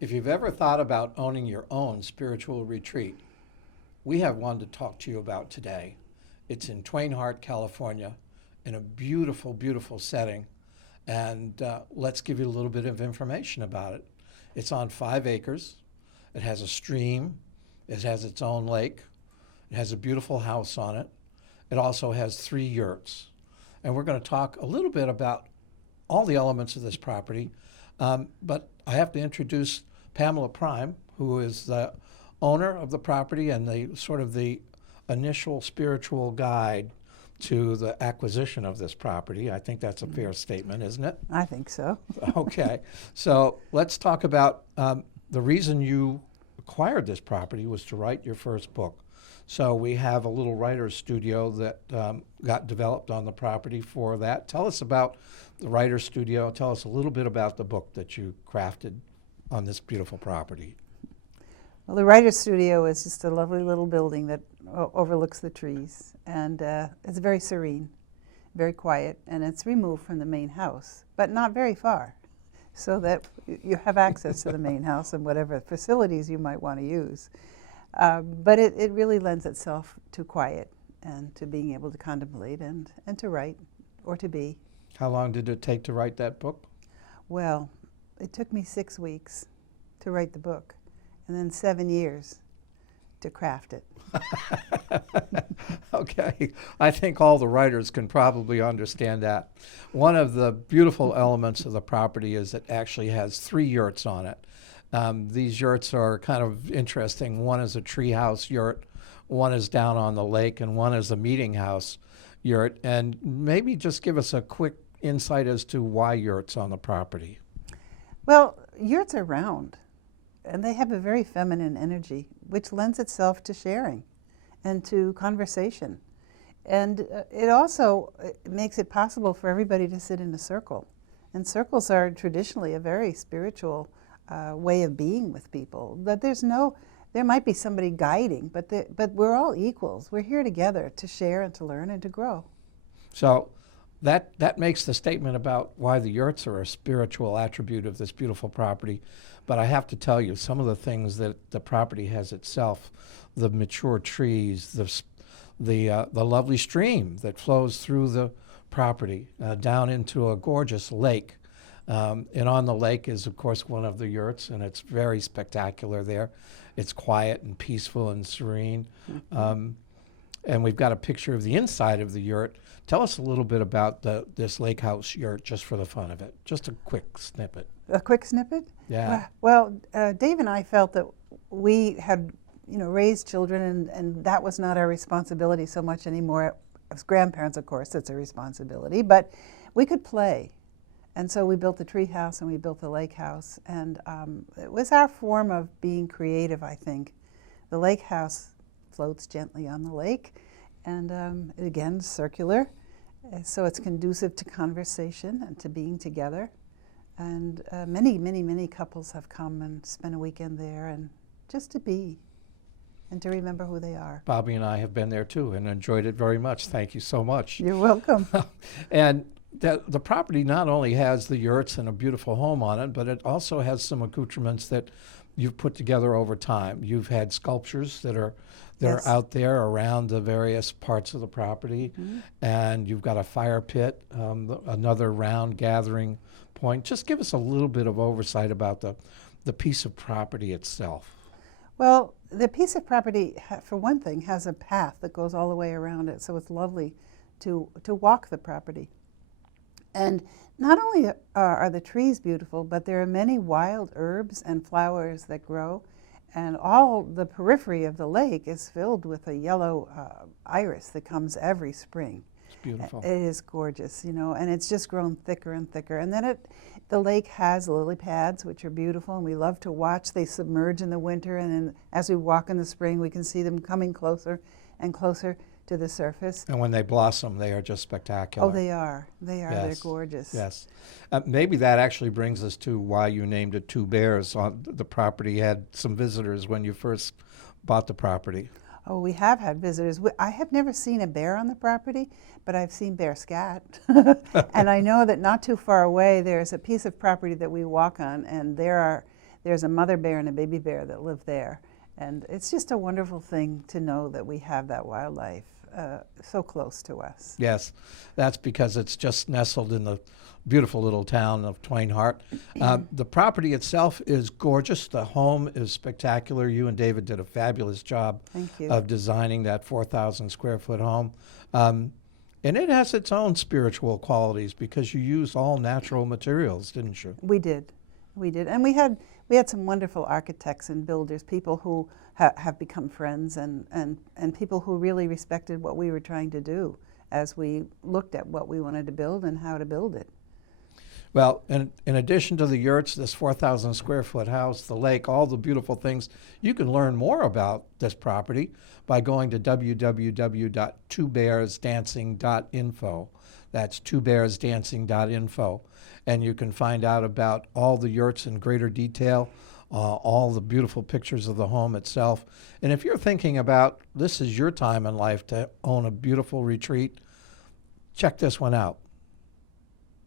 If you've ever thought about owning your own spiritual retreat, we have one to talk to you about today. It's in Twain Harte, California, in a beautiful, beautiful setting. And let's give you a little bit of information about it. It's on 5 acres. It has a stream. It has its own lake. It has a beautiful house on it. It also has 3 yurts. And we're going to talk a little bit about all the elements of this property. But I have to introduce Pamela Prime, who is the owner of the property and the sort of the initial spiritual guide to the acquisition of this property. I think that's a fair statement, isn't it? I think so. Okay. So let's talk about the reason you acquired this property was to write your first book. So we have a little writer's studio that got developed on the property for that. Tell us about the writer's studio. Tell us a little bit about the book that you crafted on this beautiful property. Well, the writer's studio is just a lovely little building that overlooks the trees, and it's very serene, very quiet, and it's removed from the main house, but not very far, so that you have access to the main house and whatever facilities you might want to use. But it really lends itself to quiet and to being able to contemplate and to write or to be. How long did it take to write that book? Well, it took me 6 weeks to write the book, and then 7 years to craft it. Okay, I think all the writers can probably understand that. One of the beautiful elements of the property is it actually has 3 yurts on it. These yurts are kind of interesting. One is a treehouse yurt, one is down on the lake, and one is a meeting house yurt. And maybe just give us a quick insight as to why yurts on the property. Well, yurts are round, and they have a very feminine energy, which lends itself to sharing and to conversation. And it also makes it possible for everybody to sit in a circle. And circles are traditionally a very spiritual way of being with people. That there might be somebody guiding, but we're all equals. We're here together to share and to learn and to grow. So that makes the statement about why the yurts are a spiritual attribute of this beautiful property. But I have to tell you, some of the things that the property has itself, the mature trees, the lovely stream that flows through the property down into a gorgeous lake. And on the lake is, of course, one of the yurts, and it's very spectacular there. It's quiet and peaceful and serene. Mm-hmm. And we've got a picture of the inside of the yurt. Tell us a little bit about this lake house yurt, just for the fun of it. Just a quick snippet. A quick snippet? Yeah. Well, Dave and I felt that we had, raised children, and that was not our responsibility so much anymore. As grandparents, of course, it's a responsibility, but we could play. And so we built the tree house and we built the lake house, and it was our form of being creative, I think. The lake house floats gently on the lake, and again, circular, so it's conducive to conversation and to being together. And many, many, many couples have come and spent a weekend there, and just to be and to remember who they are. Bobbi and I have been there too and enjoyed it very much. Thank you so much. You're welcome. And the property not only has the yurts and a beautiful home on it, but it also has some accoutrements that you've put together over time. You've had sculptures that are Yes. out there around the various parts of the property, Mm-hmm. and you've got a fire pit, another round gathering point. Just give us a little bit of oversight about the piece of property itself. Well, the piece of property, for one thing, has a path that goes all the way around it, so it's lovely to walk the property. And not only are the trees beautiful, but there are many wild herbs and flowers that grow, and all the periphery of the lake is filled with a yellow iris that comes every spring. It's beautiful. It is gorgeous, and it's just grown thicker and thicker. And then the lake has lily pads, which are beautiful, and we love to watch. They submerge in the winter, and then as we walk in the spring, we can see them coming closer and closer to the surface. And when they blossom, they are just spectacular. Oh, they are. They are. Yes. They're gorgeous. Yes. Maybe that actually brings us to why you named it Two Bears. On the property had some visitors when you first bought the property. Oh, we have had visitors. I have never seen a bear on the property, but I've seen bear scat. And I know that not too far away there's a piece of property that we walk on, and there there's a mother bear and a baby bear that live there. And it's just a wonderful thing to know that we have that wildlife so close to us. Yes, that's because it's just nestled in the beautiful little town of Twain Harte. The property itself is gorgeous. The home is spectacular. You and David did a fabulous job Thank you. of designing that 4,000 square foot home. And it has its own spiritual qualities because you used all natural materials, didn't you? We did. We did. And we had some wonderful architects and builders, people who have become friends, and people who really respected what we were trying to do as we looked at what we wanted to build and how to build it. Well, in addition to the yurts, this 4,000 square foot house, the lake, all the beautiful things, you can learn more about this property by going to www.twobearsdancing.info. That's twobearsdancing.info. And you can find out about all the yurts in greater detail, all the beautiful pictures of the home itself. And if you're thinking about this is your time in life to own a beautiful retreat, check this one out.